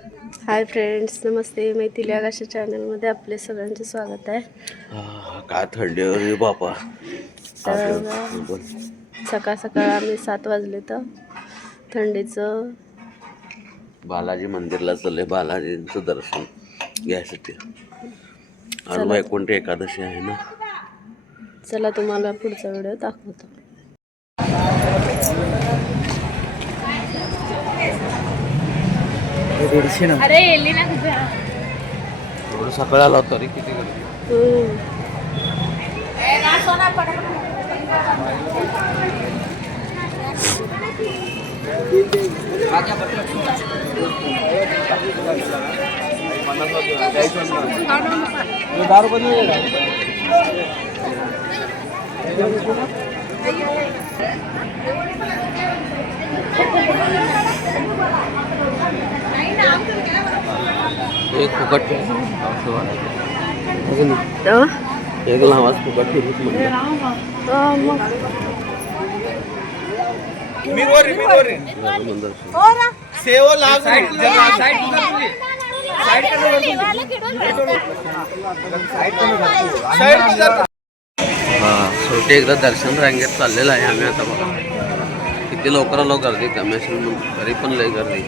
Hi friends, नमस्ते. मैथिली आकाशा चॅनलमध्ये आपले सगळ्यांचे स्वागत आहे. काय थंडी रे बापा. तर सकाळ सकाळ आम्ही 7 वाजले तर थंडीचं बालाजी मंदिरला चालले, बालाजींचं दर्शन घ्यायसाठी. आज वैकुंठ एकादशी आहे ना. चला तुम्हाला पुढचा व्हिडिओ दाखवतो. अरे येली ना एवढं सकाळी आला तरी किती गर्दी. एक फुकट एक लावाज फुकट शेवटी एकदा दर्शन रांगेत चाललेलं आहे आम्ही. आता बघा किती लवकर आलो, गर्दी कमी असेल म्हणून तरी पण लई गर्दी.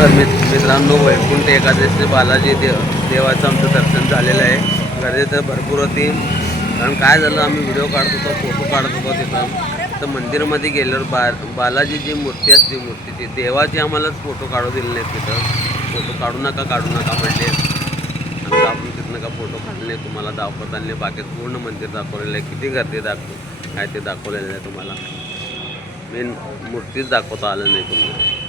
तर मित्रांनो, वैकुंठ एकादशी बालाजी देवाचं आमचं दर्शन झालेलं आहे. गर्दी तर भरपूर होती, कारण काय झालं, आम्ही व्हिडिओ काढत होतो, फोटो काढत होतो तिथं. तर मंदिरमध्ये गेल्यावर बालाजी जी मूर्ती असते, मूर्तीची देवाची आम्हालाच फोटो काढू दिले नाहीत. तिथं फोटो काढू नका म्हणजे आम्ही आपण तिथनं का फोटो काढले, तुम्हाला दाखवत आणले. बाकी पूर्ण मंदिर दाखवलेलं आहे. किती गर्दी काय ते दाखवलेलं आहे तुम्हाला. मेन मूर्तीच दाखवता आलं नाही तुम्हाला.